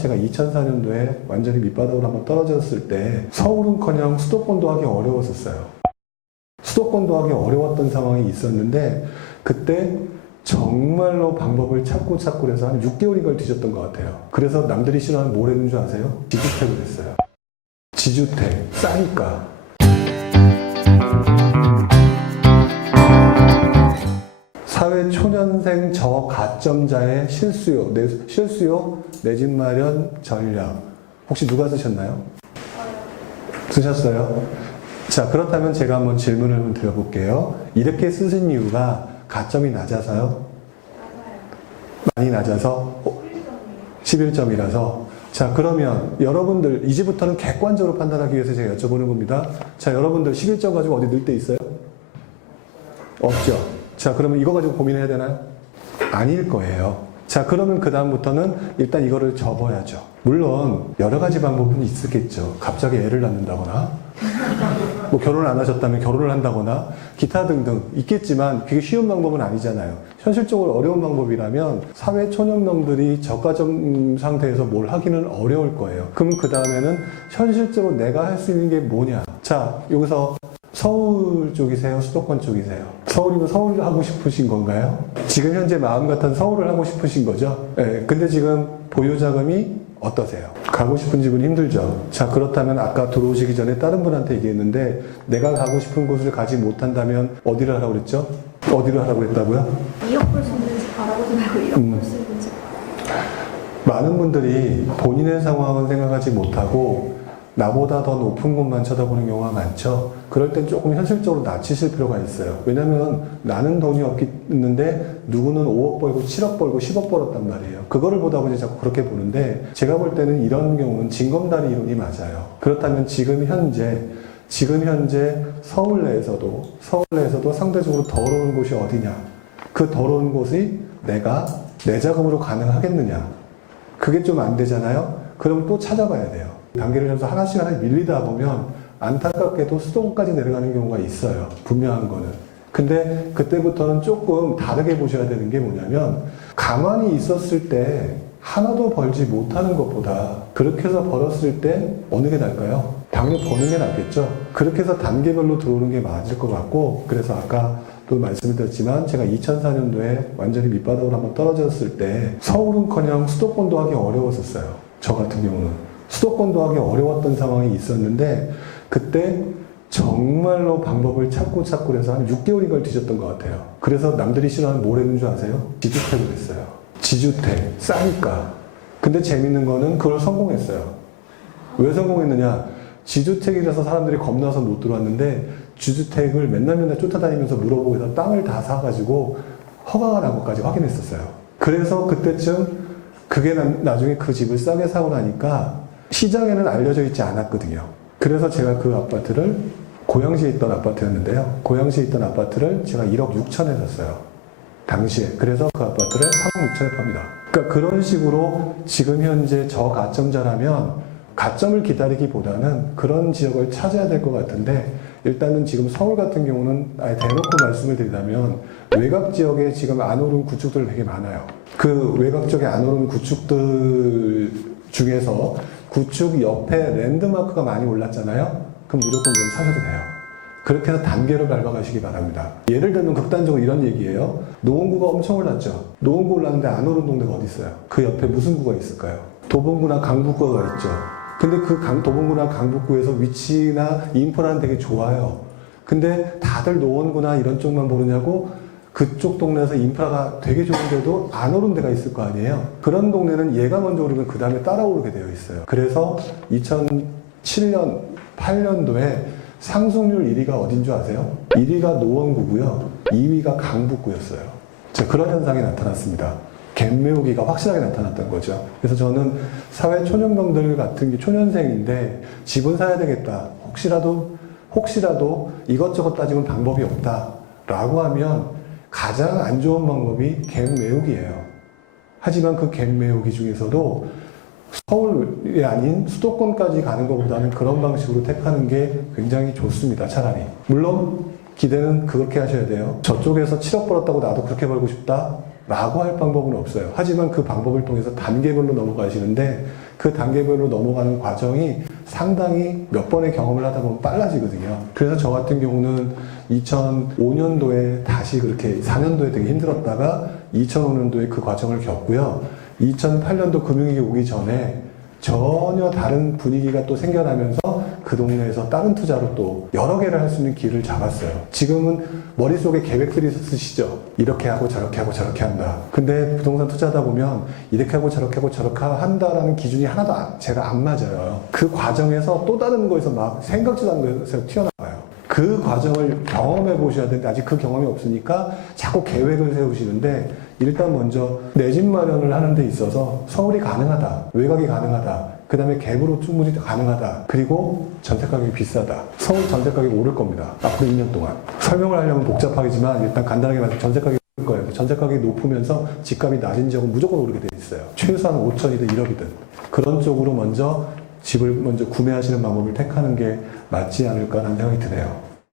제가 2004년도에 완전히 밑바닥으로 한번 떨어졌을 때 서울은커녕 수도권도 하기 어려웠었어요. 수도권도 하기 어려웠던 상황이 있었는데 그때 정말로 방법을 찾고 해서 한 6개월인 걸 뒤졌던 것 같아요. 그래서 남들이 싫어하는 뭘 했는 줄 아세요? 지주택을 했어요. 지주택, 싸니까. 사회 초년생 저가점자의 실수요, 내 집 마련 전략. 혹시 누가 쓰셨나요? 쓰셨어요? 자, 그렇다면 제가 한번 질문을 한번 드려볼게요. 이렇게 쓰신 이유가 가점이 낮아서요? 많이 낮아서? 11점이라서. 자, 그러면 여러분들 이제부터는 객관적으로 판단하기 위해서 제가 여쭤보는 겁니다. 자, 여러분들 11점 가지고 어디 늘 데 있어요? 없죠. 자, 그러면 이거 가지고 고민해야 되나요? 아닐 거예요. 자, 그러면 그 다음부터는 일단 이거를 접어야죠. 물론 여러 가지 방법은 있겠죠. 갑자기 애를 낳는다거나 뭐 결혼을 안 하셨다면 결혼을 한다거나 기타 등등 있겠지만 그게 쉬운 방법은 아니잖아요. 현실적으로 어려운 방법이라면 사회 초년명들이 저가점 상태에서 뭘 하기는 어려울 거예요. 그럼 그 다음에는 현실적으로 내가 할 수 있는 게 뭐냐. 자, 여기서 서울 쪽이세요? 수도권 쪽이세요? 서울이면 서울 하고 싶으신 건가요? 지금 현재 마음 같은 서울을 하고 싶으신 거죠? 네, 근데 지금 보유자금이 어떠세요? 가고 싶은 집은 힘들죠? 자, 그렇다면 아까 들어오시기 전에 다른 분한테 얘기했는데 내가 가고 싶은 곳을 가지 못한다면 어디를 하라고 그랬죠? 어디를 하라고 그랬다고요? 2억 벌 수 있는 집 알아보지 말고 1억 벌 수 있는 집. 많은 분들이 본인의 상황은 생각하지 못하고 나보다 더 높은 곳만 쳐다보는 경우가 많죠. 그럴 땐 조금 현실적으로 낮추실 필요가 있어요. 왜냐면 나는 돈이 없는데 누구는 5억 벌고 7억 벌고 10억 벌었단 말이에요. 그거를 보다 보니 자꾸 그렇게 보는데 제가 볼 때는 이런 경우는 징검다리 이론이 맞아요. 그렇다면 지금 현재 서울 내에서도 상대적으로 더러운 곳이 어디냐? 그 더러운 곳이 내가 내 자금으로 가능하겠느냐? 그게 좀 안 되잖아요? 그럼 또 찾아봐야 돼요. 단계를 점수 하나씩 밀리다 보면 안타깝게도 수도권까지 내려가는 경우가 있어요. 분명한 거는. 근데 그때부터는 조금 다르게 보셔야 되는 게 뭐냐면 가만히 있었을 때 하나도 벌지 못하는 것보다 그렇게 해서 벌었을 때 어느 게 나을까요? 당연히 버는 게 낫겠죠. 그렇게 해서 단계별로 들어오는 게 맞을 것 같고 그래서 아까 또 말씀을 드렸지만 제가 2004년도에 완전히 밑바닥으로 한번 떨어졌을 때 서울은커녕 수도권도 하기 어려웠었어요. 저 같은 경우는. 수도권도 하기 어려웠던 상황이 있었는데 그때 정말로 방법을 찾고 해서 한 6개월인 걸 뒤졌던 것 같아요. 그래서 남들이 싫어하는 뭘 했는 줄 아세요? 지주택을 했어요. 지주택, 싸니까. 근데 재밌는 거는 그걸 성공했어요. 왜 성공했느냐? 지주택이라서 사람들이 겁나서 못 들어왔는데 주주택을 맨날 쫓아다니면서 물어보고 해서 땅을 다 사가지고 허가가 난 것까지 확인했었어요. 그래서 그때쯤 그게 나중에 그 집을 싸게 사고 나니까 시장에는 알려져 있지 않았거든요. 그래서 제가 그 아파트를 고양시에 있던 아파트였는데요. 고양시에 있던 아파트를 제가 1억 6천에 샀어요. 당시에. 그래서 그 아파트를 3억 6천에 팝니다. 그러니까 그런 식으로 지금 현재 저가점자라면 가점을 기다리기보다는 그런 지역을 찾아야 될 것 같은데 일단은 지금 서울 같은 경우는 아예 대놓고 말씀을 드리자면 외곽 지역에 지금 안 오른 구축들 되게 많아요. 그 외곽 지역에 안 오른 구축들 중에서 구축 옆에 랜드마크가 많이 올랐잖아요. 그럼 무조건 그걸 사셔도 돼요. 그렇게 해서 단계로 밟아가시기 바랍니다. 예를 들면 극단적으로 이런 얘기예요. 노원구가 엄청 올랐죠. 노원구 올랐는데 안 오른 동네가 어디 있어요? 그 옆에 무슨 구가 있을까요? 도봉구나 강북구가 있죠. 근데 그 도봉구나 강북구에서 위치나 인프라는 되게 좋아요. 근데 다들 노원구나 이런 쪽만 모르냐고 그쪽 동네에서 인프라가 되게 좋은데도 안 오른 데가 있을 거 아니에요. 그런 동네는 얘가 먼저 오르면 그 다음에 따라오르게 되어 있어요. 그래서 2007년, 8년도에 상승률 1위가 어딘 줄 아세요? 1위가 노원구고요. 2위가 강북구였어요. 자, 그런 현상이 나타났습니다. 갭 메우기가 확실하게 나타났던 거죠. 그래서 저는 사회 초년병들 같은 게 초년생인데 집은 사야 되겠다. 혹시라도 이것저것 따지면 방법이 없다라고 하면 가장 안 좋은 방법이 갭 메우기예요. 하지만 그 갭 메우기 중에서도 서울이 아닌 수도권까지 가는 것보다는 그런 방식으로 택하는 게 굉장히 좋습니다. 차라리. 물론 기대는 그렇게 하셔야 돼요. 저쪽에서 7억 벌었다고 나도 그렇게 벌고 싶다? 라고 할 방법은 없어요. 하지만 그 방법을 통해서 단계별로 넘어가시는데 그 단계별로 넘어가는 과정이 상당히 몇 번의 경험을 하다 보면 빨라지거든요. 그래서 저 같은 경우는 2005년도에 다시 그렇게 4년도에 되게 힘들었다가 2005년도에 그 과정을 겪고요. 2008년도 금융위기 오기 전에 전혀 다른 분위기가 또 생겨나면서 그 동네에서 다른 투자로 또 여러 개를 할 수 있는 길을 잡았어요. 지금은 머릿속에 계획들이 있으시죠? 이렇게 하고 저렇게 하고 저렇게 한다. 근데 부동산 투자하다 보면 이렇게 하고 저렇게 하고 저렇게 한다라는 기준이 하나도 제가 안 맞아요. 그 과정에서 또 다른 거에서 막 생각지도 않은 거에서 튀어나와요. 그 과정을 경험해 보셔야 되는데 아직 그 경험이 없으니까 자꾸 계획을 세우시는데 일단 먼저 내 집 마련을 하는 데 있어서 서울이 가능하다, 외곽이 가능하다, 그 다음에 갭으로 충분히 가능하다, 그리고 전세 가격이 비싸다. 서울 전세 가격이 오를 겁니다. 앞으로 2년 동안. 설명을 하려면 복잡하겠지만 일단 간단하게 말하면 전세 가격이 오를 거예요. 전세 가격이 높으면서 집값이 낮은 지역은 무조건 오르게 돼 있어요. 최소한 5천이든 1억이든. 그런 쪽으로 먼저 집을 먼저 구매하시는 방법을 택하는 게 맞지 않을까라는 생각이 드네요.